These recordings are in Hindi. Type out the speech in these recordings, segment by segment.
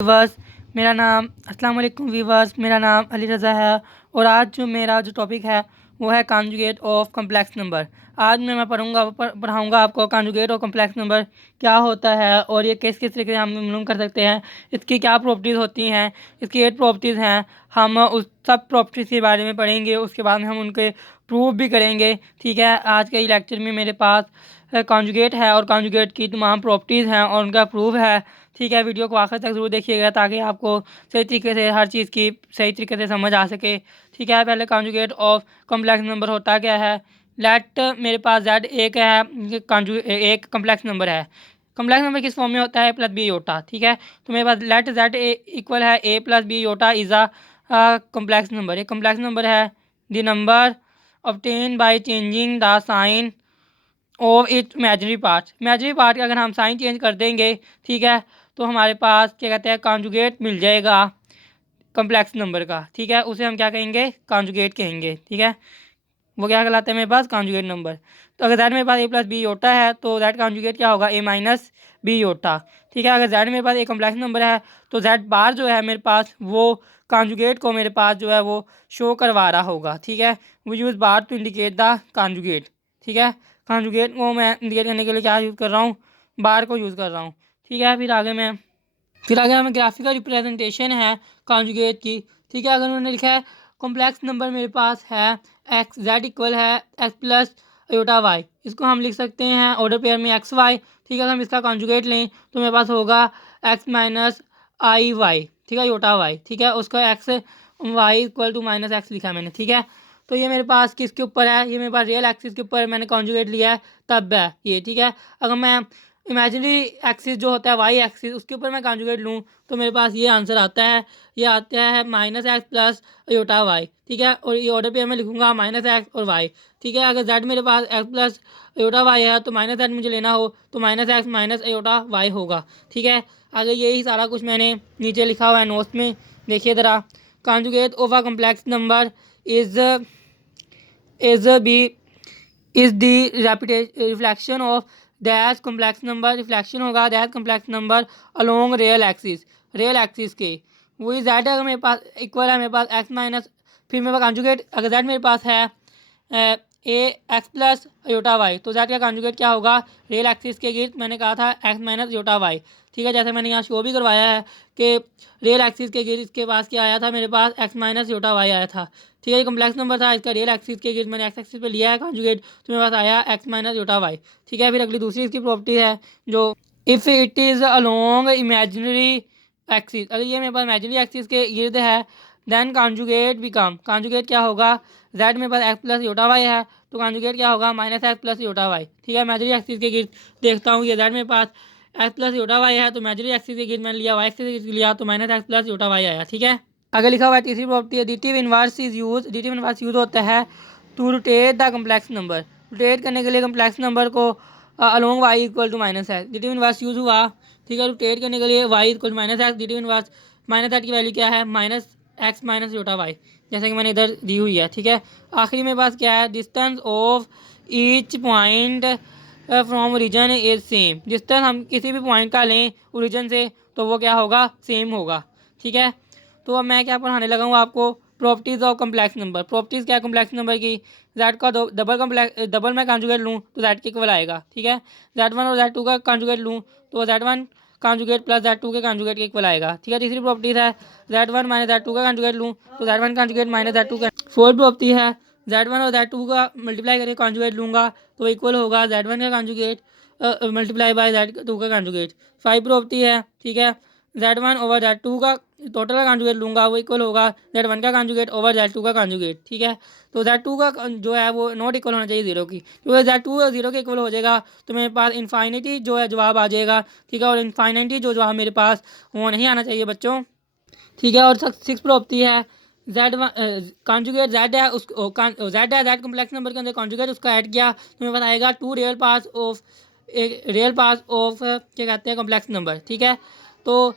वीवर्स अस्सलाम वालेकुम वीवर्स, मेरा नाम अली रज़ा है और आज जो मेरा टॉपिक है वो है कॉन्जुगेट ऑफ कम्प्लेक्स नंबर। आज मैं पढ़ाऊँगा आपको कॉन्जुगेट ऑफ कम्प्लेक्स नंबर क्या होता है और ये किस किस तरीके से हम मालूम कर सकते हैं, इसकी क्या प्रॉपर्टीज़ होती हैं। इसकी 8 प्रॉपर्टीज़ हैं, हम उस सब प्रॉपर्टीज़ के बारे में पढ़ेंगे, उसके बाद में हम उनके प्रूफ भी करेंगे। ठीक है, आज के लेक्चर में मेरे पास कॉन्जुगेट है और कॉन्जुगेट की तमाम प्रॉपर्टीज़ हैं और उनका प्रूफ है। ठीक है, वीडियो को आखिर तक ज़रूर देखिएगा ताकि आपको सही तरीके से हर चीज़ की सही तरीके से समझ आ सके। ठीक है, पहले कॉन्जुगेट ऑफ कम्प्लेक्स नंबर होता क्या है। लेट मेरे पास जेड एक है, एक कम्प्लेक्स नंबर है। कम्प्लेक्स नंबर किस फॉर्म में होता है, प्लस बी योटा। ठीक है, तो मेरे पास लेट जेड ए इक्वल है A plus B iota is a complex number. एक कम्प्लेक्स नंबर है the number obtain by changing the sign of it imaginary part का अगर हम साइन चेंज कर देंगे, ठीक है, तो हमारे पास क्या कहते हैं कॉन्जुगेट मिल जाएगा कम्प्लेक्स नंबर का। ठीक है, उसे हम क्या कहेंगे, कॉन्जुगेट कहेंगे। ठीक है, वो क्या कहलाता है मेरे पास, कॉन्जुगेट नंबर। तो अगर ज़ेड मेरे पास ए प्लस बी योटा है तो ज़ेड कॉन्जुगेट क्या होगा, ए माइनस बी योटा। ठीक है, अगर ज़ेड मेरे पास एक कम्प्लेक्स नंबर है तो ज़ेड बार जो है मेरे पास वो कॉन्जुगेट को मेरे पास जो है वो शो करवा रहा होगा। ठीक है, वो use bar to indicate the conjugate. ठीक है, कॉन्जुगेट को मैं इंडिकेट करने के लिए क्या यूज़ कर रहा हूँ, बार को यूज़ कर रहा हूँ। ठीक है, फिर आगे हमें ग्राफिकल रिप्रेजेंटेशन है कॉन्जुगेट की। ठीक है, अगर उन्होंने लिखा है कॉम्प्लेक्स नंबर मेरे पास है एक्स जेड इक्वल है एक्स प्लस अयोटा वाई, इसको हम लिख सकते हैं ऑर्डर पेयर में एक्स वाई। ठीक है, अगर हम इसका कॉन्जुगेट लें तो मेरे पास होगा एक्स माइनस आई वाई। ठीक है, योटा वाई। ठीक है, उसका x y equal to minus x लिखा है मैंने। ठीक है, तो ये मेरे पास किसके ऊपर है, ये मेरे पास रियल एक्सिस के ऊपर मैंने कॉन्जुगेट लिया है तब है ये। ठीक है, अगर मैं इमेजिनरी एक्सिस जो होता है वाई एक्सिस उसके ऊपर मैं कॉन्जुगेट लूँ तो मेरे पास ये आंसर आता है, ये आता है minus x plus iota Y. ठीक है, और ये ऑर्डर पे मैं लिखूँगा माइनस एक्स और वाई। ठीक है, अगर जेड मेरे पास एक्स प्लस अयोटा वाई है तो माइनस जेड मुझे लेना हो तो minus x minus iota y होगा। ठीक है, आगे यही सारा कुछ मैंने नीचे लिखा हुआ है नोट्स में, देखिए ज़रा। Conjugate of a complex number is is B is the reflection of dash complex number. Reflection होगा dash complex number along real axis के। वही जेड अगर मेरे पास इक्वल है मेरे पास एक्स माइनस, फिर मेरे पास कॉन्जुगेट अगर जेड मेरे पास है ए एक्स प्लस योटा वाई, तो जेड का कॉन्जुगेट क्या होगा, रियल एक्सिस के गिर्द मैंने कहा था एक्स माइनस योटा वाई। ठीक है, जैसे मैंने यहाँ शो भी करवाया है कि रियल एक्सिस के गिर्द इसके पास क्या आया था, मेरे पास एक्स माइनस योटा वाई आया था। ठीक है, ये कम्प्लेक्स नंबर था, इसका रियल एक्सिस के गिर्द मैंने एक्स एक्सिस पे लिया है कॉन्जुगेट, तो मेरे पास आया एक्स माइनस योटा वाई। ठीक है, फिर अगली दूसरी इसकी प्रॉपर्टी है जो if it is along imaginary axis, अगर ये मेरे पास इमेजिनरी एक्सिस के गिर्द है देन कॉन्जुगेट क्या होगा, जेड मेरे पास एक्स प्लस योटा वाई है तो कॉन्जुगेट क्या होगा, minus x plus iota y. ठीक है, इमेजिनरी एक्सिस के गिर्द देखता हूँ, ये जेड मेरे पास एक्स प्लस योटा वाई है तो इमेजिनरी एक्सिस के गिर्द मैंने लिया, वाई एक्सिस के गिर्द लिया तो minus x plus iota y आया। ठीक है, आगे लिखा हुआ है तीसरी प्रॉपर्टी है एडिटिव इनवर्स होता है to rotate the complex number. Rotate करने के लिए कम्प्लेक्स नंबर को along y equal to minus x, additive inverse use हुआ। ठीक है, रोटेट करने के लिए y equal to minus x, additive inverse minus x की वैल्यू क्या है, minus x minus iota y, जैसे कि मैंने इधर दी हुई है। ठीक है, आखिरी मेरे पास क्या है, distance of each point from origin is same. Distance हम किसी भी पॉइंट का लें ओरिजिन से तो वो क्या होगा, सेम होगा। ठीक है, तो अब मैं क्या पढ़ाने लगा हूँ आपको, properties of complex number. Properties क्या है कम्प्लेक्स नंबर की, जेड का डबल मैं कॉन्जुगेट लूँ तो जेड के इक्वल आएगा। ठीक है, जेड वन और जेड टू का कॉन्जुगेट लूँ तो Z one conjugate plus Z two के कॉन्जुगेट के इक्वल आएगा। ठीक है, तीसरी प्रॉपर्टीज़ है Z one minus Z two का कॉन्जुगेट लूँ तो Z one conjugate minus Z two का। फोर्थ प्रॉपर्टी है जेड वन और जेड टू का मल्टीप्लाई करके कॉन्जुगेट लूँगा तो इक्वल होगा जेड वन का conjugate multiply by z two का कॉन्जुगेट। फाइव प्रॉपर्टी है, ठीक है, Z one over z two का टोटल का कॉन्जुगेट लूँगा वो इक्वल होगा जेड वन का कॉन्जुगेट ओवर जेड टू का कॉन्जुगेट। ठीक है, तो जेड टू का जो है वो नॉट इक्वल होना चाहिए जीरो की, क्योंकि जेड टू जीरो के इक्वल हो जाएगा तो मेरे पास इन्फाइनिटी जो है जवाब आ जाएगा। ठीक है, और इन्फाइनिटी जो जवाब मेरे पास वो नहीं आना चाहिए बच्चों। ठीक है, और सिक्स प्रॉपर्टी है जेड कॉन्जुगेट जेड है उसको जेड कम्प्लेक्स नंबर के अंदर कॉन्जुगेट उसका ऐड किया तो मेरे पास आएगा टू रियल पार्ट्स ऑफ क्या कहते हैं कम्प्लेक्स नंबर। ठीक है, तो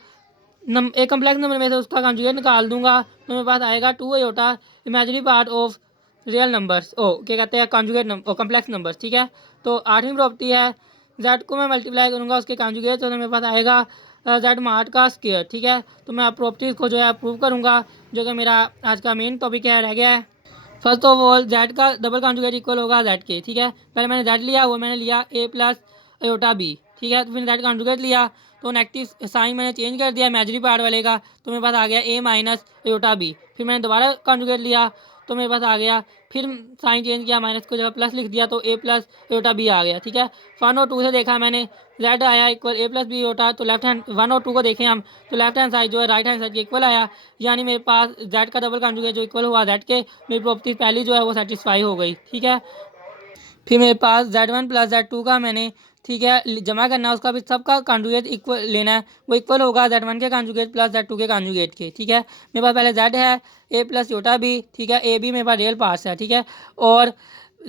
एक कम्प्लेक्स नंबर में से उसका कॉन्जुगेट निकाल दूंगा तो मेरे पास आएगा to aorta imaginary part of real numbers क्या कहते हैं कॉन्जुगेट नंबर कम्प्लेक्स नंबर। ठीक है, तो आठवीं प्रॉपर्टी है जेड को मैं मल्टीप्लाई करूंगा उसके कॉन्जुगेट तो मेरे पास आएगा जेड मार्ट का स्क्वायर। ठीक है, तो मैं प्रॉपर्टीज़ को जो है प्रूव करूँगा, जो कि मेरा आज का मेन टॉपिक है, रह गया है। फर्स्ट ऑफ ऑल जेड का डबल कॉन्जुगेट इक्वल होगा जेड के। ठीक है, पहले मैंने जेड लिया, वो मैंने लिया ए प्लस अयोटा बी। ठीक है, तो फिर जेड कॉन्जुगेट लिया, तो नेगेटिव साइन मैंने चेंज कर दिया इमेजिनरी पार्ट वाले का, तो मेरे पास आ गया ए माइनस अयोटा बी। फिर मैंने दोबारा कॉन्जुगेट लिया, तो मेरे पास आ गया, फिर साइन चेंज किया, माइनस को जगह प्लस लिख दिया, तो ए प्लस अयोटा बी आ गया। ठीक है, 1 और 2 से देखा मैंने, जेड आया इक्वल ए प्लस बी अयोटा, तो लेफ्ट हैंड 1 और 2 को देखें हम, तो लेफ्ट हैंड साइड जो है राइट हैंड साइड के इक्वल आया, यानी मेरे पास जेड का डबल कॉन्जुगेट जो इक्वल हुआ जेड के, मेरी प्रॉपर्टी पहली जो है वो सेटिस्फाई हो गई। ठीक है, फिर मेरे पास Z1 प्लस Z2 का मैंने, ठीक है, जमा करना है, उसका भी सबका कॉन्जुगेट इक्वल लेना है, वो इक्वल होगा Z1 के कॉन्जुगेट प्लस Z2 के कॉन्जुगेट के। ठीक है, मेरे पास पहले Z है, A प्लस योटा बी। ठीक है, ए बी मेरे पास रियल पार्ट्स है। ठीक है, और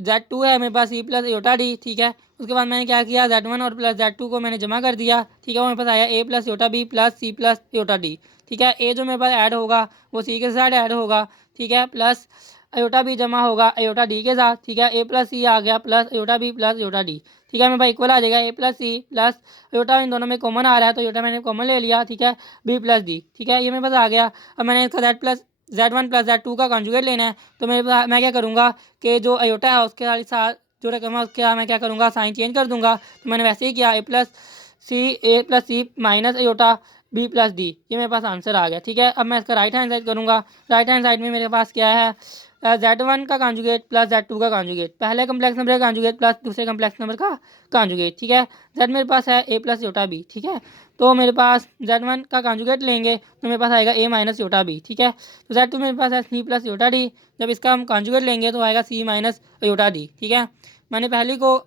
Z2 है मेरे पास C प्लस योटा डी। ठीक है, उसके बाद मैंने क्या किया, Z1 और प्लस Z2 को मैंने जमा कर दिया। ठीक है, वो मेरे पास आया A plus iota B plus C plus iota D. ठीक है, ए जो मेरे पास ऐड होगा वो C के साथ ऐड होगा। ठीक है, प्लस अयोटा बी जमा होगा अयोटा डी के साथ। ठीक है, ए प्लस सी आ गया plus iota B plus iota D. ठीक है, मेरे पास इक्वल आ जाएगा a plus c plus iota, इन दोनों में कॉमन आ रहा है, तो अयोटा मैंने कॉमन ले लिया। ठीक है, बी प्लस डी। ठीक है, ये मेरे पास आ गया। अब मैंने इसका Z1 प्लस Z2 का कॉन्जुगेट लेना है, तो मेरे पास मैं क्या करूँगा कि जो अयोटा है उसके साथ जो रकम है उसके मैं क्या करूँगा, साइन चेंज कर दूँगा। तो मैंने वैसे ही किया, A plus C minus iota B plus D. ये मेरे पास आंसर आ गया। ठीक है, अब मैं इसका राइट हैंड साइड करूँगा। राइट हैंड साइड में मेरे पास क्या है, Z1 का कॉन्जुगेट प्लस Z2 का कॉन्जुगेट, पहले कम्प्लेक्स नंबर का कॉन्जुगेट प्लस दूसरे कम्प्लेक्स नंबर का कॉन्जुगेट। ठीक है, Z मेरे पास है A प्लस योटा बी। ठीक है, तो मेरे पास Z1 का कॉन्जुगेट लेंगे तो मेरे पास आएगा A माइनस योटा बी। ठीक है, तो Z2 मेरे पास है C प्लस योटा डी, जब इसका हम कॉन्जुगेट लेंगे तो आएगा C माइनस योटा डी। ठीक है, मैंने पहली को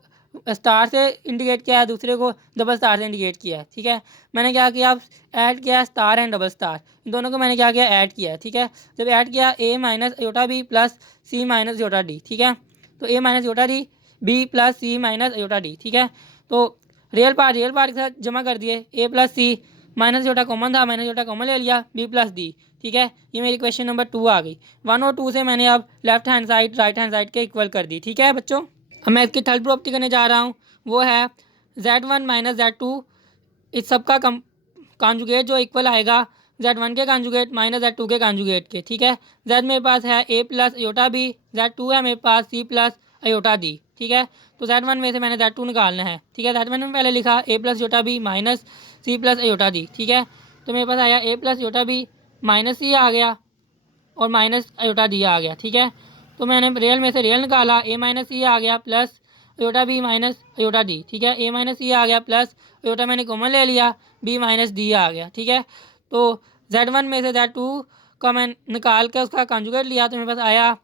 स्टार से इंडिकेट किया है, दूसरे को डबल स्टार से इंडिकेट किया है। ठीक है, मैंने क्या किया, ऐड किया स्टार एंड डबल स्टार, इन दोनों को मैंने क्या किया, ऐड किया है। ठीक है, जब ऐड किया A minus iota B plus C minus iota D. ठीक है, तो A minus iota D B plus C minus iota D. ठीक है, तो रियल पार्ट के साथ जमा कर दिए, A plus C, minus iota common था, माइनस योटा कॉमन ले लिया, B प्लस डी। ठीक है, ये मेरी क्वेश्चन नंबर 2 आ गई। 1 और 2 से मैंने अब left hand side right hand side के इक्वल कर दी। ठीक है बच्चों, अब मैं इसकी थर्ड प्रॉपर्टी करने जा रहा हूँ, वो है Z1 माइनस Z2, इस सब का कॉन्जुगेट जो इक्वल आएगा Z1 के कॉन्जुगेट माइनस Z2 के कॉन्जुगेट के। ठीक है, Z मेरे पास है A plus iota B, Z2 है मेरे पास C प्लस अयोटा डी। ठीक है, तो Z1 में से मैंने Z2 निकालना है। ठीक है, Z1 में पहले लिखा A plus iota B minus C plus iota D. ठीक है, तो मेरे पास आया A plus iota B minus C आ गया और माइनस अयोटा डी आ गया। ठीक है, तो मैंने रियल में से रियल निकाला, A माइनस C आ गया plus iota B minus iota D. ठीक है, A माइनस C आ गया प्लस अयोटा मैंने कॉमन ले लिया, B माइनस डी आ गया। ठीक है, तो Z1 में से Z2 का मैं निकाल के उसका कॉन्जुगेट लिया, तो मेरे पास आया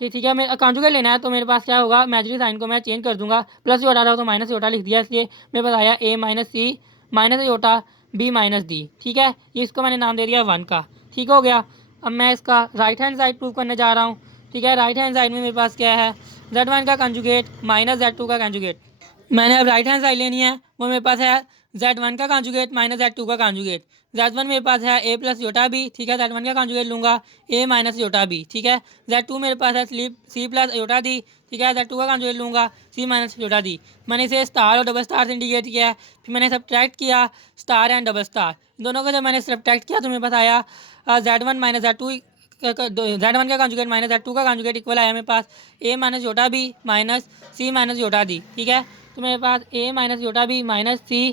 कि ठीक है, मेरे कॉन्जुगेट लेना है, तो मेरे पास क्या होगा, इमेजिनरी साइन को मैं चेंज कर दूंगा, प्लस योटा रहा तो माइनस योटा लिख दिया, इसलिए मेरे पास आया A minus C minus iota B minus D. ठीक है, ये इसको मैंने नाम दे दिया 1 का। ठीक हो गया, अब मैं इसका राइट हैंड साइड प्रूव करने जा रहा हूँ। ठीक है, राइट हैंड साइड में मेरे पास क्या है, Z1 का कॉन्जुगेट माइनस Z2 का कॉन्जुगेट। मैंने अब राइट हैंड साइड लेनी है, वो मेरे पास है Z1 का कॉन्जुगेट माइनस Z2 का कॉन्जुगेट। Z1 मेरे पास है A प्लस योटा बी। ठीक है, Z1 का कॉन्जुगेट लूँगा A माइनस योटा बी। ठीक है, Z2 मेरे पास है C प्लस योटा डी। ठीक है, Z2 का कॉन्जुगेट लूँगा C माइनस योटा डी। मैंने इसे स्टार और डबल स्टार से इंडिकेट किया है, फिर मैंने सब्ट्रैक्ट किया स्टार एंड डबल स्टार, दोनों को जब मैंने सब्ट्रैक्ट किया तो मेरे पास आया Z1 माइनस Z2, Z1 का कॉन्जुगेट माइनस Z2 का कॉन्जुगेट इक्वल आया मेरे पास A minus iota B minus C minus iota D. ठीक है, तो मेरे पास A minus iota B minus C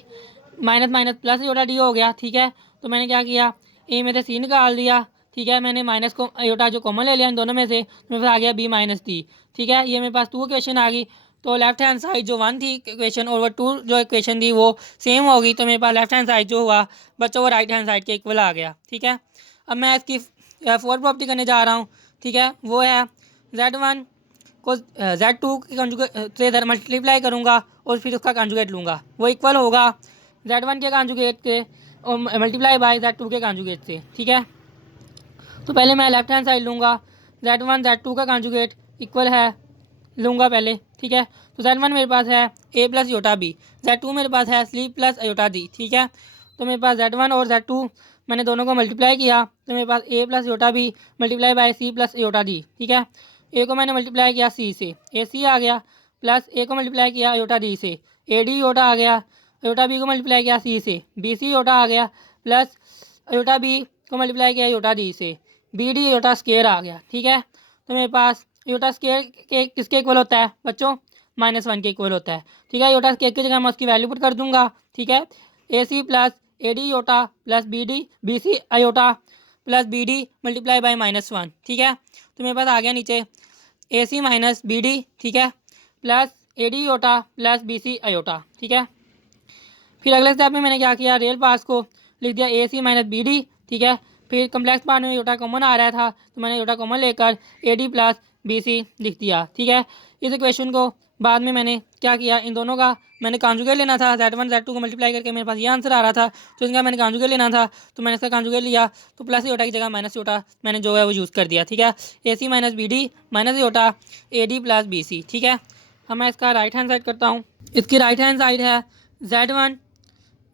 minus minus plus iota D हो गया। ठीक है, तो मैंने क्या किया, A में से C निकाल दिया। ठीक है, मैंने माइनस को योटा जो कॉमन ले लिया इन दोनों में से, तो मेरे पास आ गया B माइनस डी। ठीक है, ये मेरे पास 2 क्वेश्चन आ गई, तो लेफ्ट हैंड साइड जो 1 थी इक्वेशन और वो 2 जो इक्वेशन थी वो सेम होगी, तो मेरे पास लेफ्ट हैंड साइड जो हुआ बच्चों वो राइट हैंड साइड के इक्वल आ गया। ठीक है, अब मैं इसकी फोर्थ प्रॉपर्टी करने जा रहा हूँ। ठीक है, वो है Z1 को Z2 के कॉन्जुगेट से इधर मल्टीप्लाई करूँगा और फिर उसका कॉन्जुगेट लूँगा, वो इक्वल होगा Z1 के कॉन्जुगेट के और मल्टीप्लाई बाय Z2 के कॉन्जुगेट से। ठीक है, तो पहले मैं लेफ्ट हैंड साइड लूँगा, Z1 Z2 का कॉन्जुगेट इक्वल है लूँगा पहले। ठीक है, तो Z1 मेरे पास है A plus iota B, Z2 मेरे पास है C प्लस अयोटा डी। ठीक है, तो मेरे पास Z1 और Z2 मैंने दोनों को मल्टीप्लाई किया, तो मेरे पास A plus iota B multiply by C plus iota D. ठीक है, A को मैंने मल्टीप्लाई किया C से, AC आ गया, प्लस A को मल्टीप्लाई किया योटा डी से, AD योटा आ गया, अयोटा बी को मल्टीप्लाई किया सी से, बी सी अयोटा आ गया, प्लस अयोटा बी को मल्टीप्लाई किया अयोटा डी से, बी डी अयोटा स्केयर आ गया। ठीक है, तो मेरे पास अयोटा स्केयर के किसके इक्वल होता है बच्चों, -1 के इक्वल होता है। ठीक है, अयोटा स्केयर की जगह मैं उसकी वैल्यू पुट कर दूंगा। ठीक है, A C plus A D iota plus B D B C iota plus B D multiply by -1। ठीक है, तो मेरे पास आ गया नीचे A C minus B D, ठीक है, plus A D iota plus B C iota. ठीक है, फिर अगले स्टेप में मैंने क्या किया, रियल पार्ट्स को लिख दिया A C minus B D. ठीक है, फिर कम्प्लेक्स पार्ट में अयोटा कॉमन आ रहा था तो मैंने अयोटा कॉमन लेकर A D plus B C लिख दिया। ठीक है, इस इक्वेशन को बाद में मैंने क्या किया, इन दोनों का मैंने कॉन्जुगेट लेना था, Z1 Z2 को मल्टीप्लाई करके मेरे पास ये आंसर आ रहा था, तो इनका मैंने कॉन्जुगेट लेना था, तो मैंने इसका कॉन्जुगेट लिया, तो प्लस अयोटा की जगह माइनस अयोटा मैंने जो है वो यूज़ कर दिया। ठीक है, A C minus B D minus iota A D plus B C. ठीक है, अब मैं इसका राइट हैंड साइड करता हूँ। इसकी राइट हैंड साइड है Z1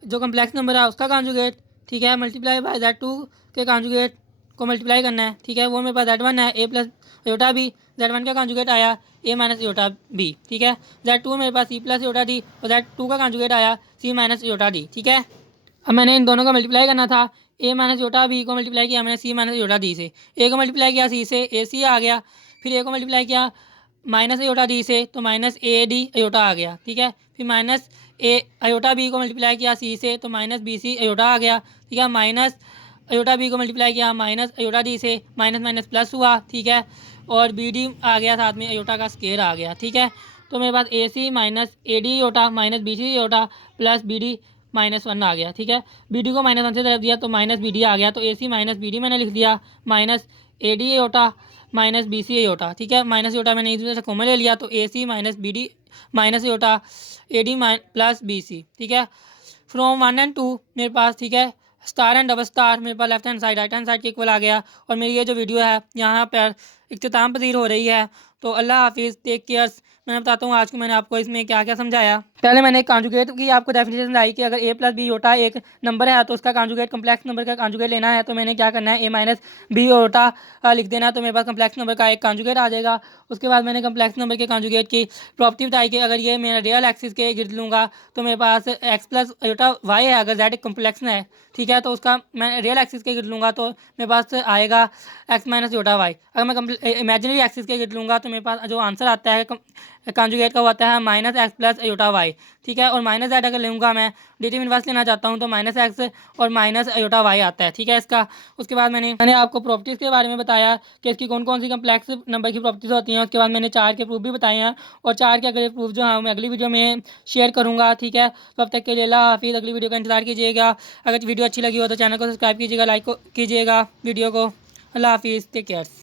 जो कम्प्लेक्स नंबर है उसका कॉन्जुगेट, ठीक है, मल्टीप्लाई बाय Z2 के कॉन्जुगेट को मल्टीप्लाई करना है। ठीक है, वो मेरे पास Z1 है, A plus iota B, Z1 का कॉन्जुगेट आया ए माइनस अयोटा बी। ठीक है, Z2 मेरे पास सी प्लस अयोटा डी और Z2 का कॉन्जुगेट आया सी माइनस अयोटा डी। ठीक है, अब मैंने इन दोनों को मल्टीप्लाई करना था, ए माइनस अयोटा बी को मल्टीप्लाई किया मैंने सी माइनस अयोटा डी से, ए को मल्टीप्लाई किया सी से ए सी आ गया, फिर ए को मल्टीप्लाई किया माइनस अयोटा डी से तो माइनस ए डी अयोटा आ गया। ठीक है, फिर माइनस ए अयोटा बी को मल्टीप्लाई किया सी से तो माइनस बी सी अयोटा आ गया। ठीक है, माइनस अयोटा बी को मल्टीप्लाई किया माइनस अयोटा डी से, माइनस माइनस प्लस हुआ। ठीक है, और बी डी आ गया, साथ में अयोटा का स्केयर आ गया। ठीक है, तो मेरे पास A C minus A D iota minus B C iota plus B D -1 आ गया। ठीक है, बी डी को -1 से तरफ दिया तो माइनस बी डी आ गया, तो A C minus B D मैंने लिख दिया minus A D iota minus B C iota. ठीक है, माइनस अयोटा मैंने इस वजह से कॉमन ले लिया, तो A C minus B D minus iota A D plus B C. ठीक है, फ्रॉम 1 एंड 2 मेरे पास, ठीक है, स्टार एंड डबल स्टार मेरे पास left hand side right hand side के इक्वल आ गया, और मेरी ये जो वीडियो है यहाँ पर इख्तिताम पजीर हो रही है। तो अल्लाह हाफिज़, टेक केयर्स। मैं बताता हूँ आज को मैंने आपको इसमें क्या क्या समझाया। पहले मैंने कॉन्जुगेट की आपको डेफिनेशन आई कि अगर ए प्लस बी अयोटा एक नंबर है तो उसका कॉन्जुगेट कम्प्लेक्स नंबर का कॉन्जुगेट लेना है, तो मैंने क्या करना है, ए माइनस बी अयोटा लिख देना, तो मेरे पास कम्प्लेक्स नंबर का एक कॉन्जुगेट आ जाएगा। उसके बाद मैंने कम्प्लेक्स नंबर के कॉन्जुगेट की प्रॉपर्टी बताई कि अगर ये मेरा रियल एक्सिस के गिर्द लूँगा तो मेरे पास एक्स प्लस अयोटा वाई है, अगर जेड एक कम्प्लेक्स है, ठीक है, तो उसका मैं रियल एक्सिस के गिर्द लूँगा तो मेरे पास आएगा एक्स माइनस अयोटा वाई। अगर मैं इमेजिनरी एक्सिस के गिर्द लूँगा तो मेरे पास जो आंसर आता है कॉन्जुगेट का होता है minus x plus iota Y. ठीक है, और माइनस जेड अगर लूँगा मैं डिटरमिनेंट इनवर्स लेना चाहता हूँ तो माइनस एक्स और माइनस अयोटा वाई आता है। ठीक है, इसका उसके बाद मैंने आपको प्रॉपर्टीज़ के बारे में बताया कि इसकी कौन कौन सी कम्प्लेक्स नंबर की प्रॉपर्टीज़ होती हैं। उसके बाद मैंने चार के प्रूफ भी बताए हैं, और चार के अगले प्रूफ जो है मैं अगली वीडियो में शेयर करूँगा। ठीक है, तो अब तक के लिए अल्लाह हाफिज़, अगली वीडियो का इंतजार कीजिएगा। अगर वीडियो अच्छी लगी हो तो चैनल को सब्सक्राइब कीजिएगा, लाइक कीजिएगा वीडियो को। अल्लाह हाफिज़, टेक केयर।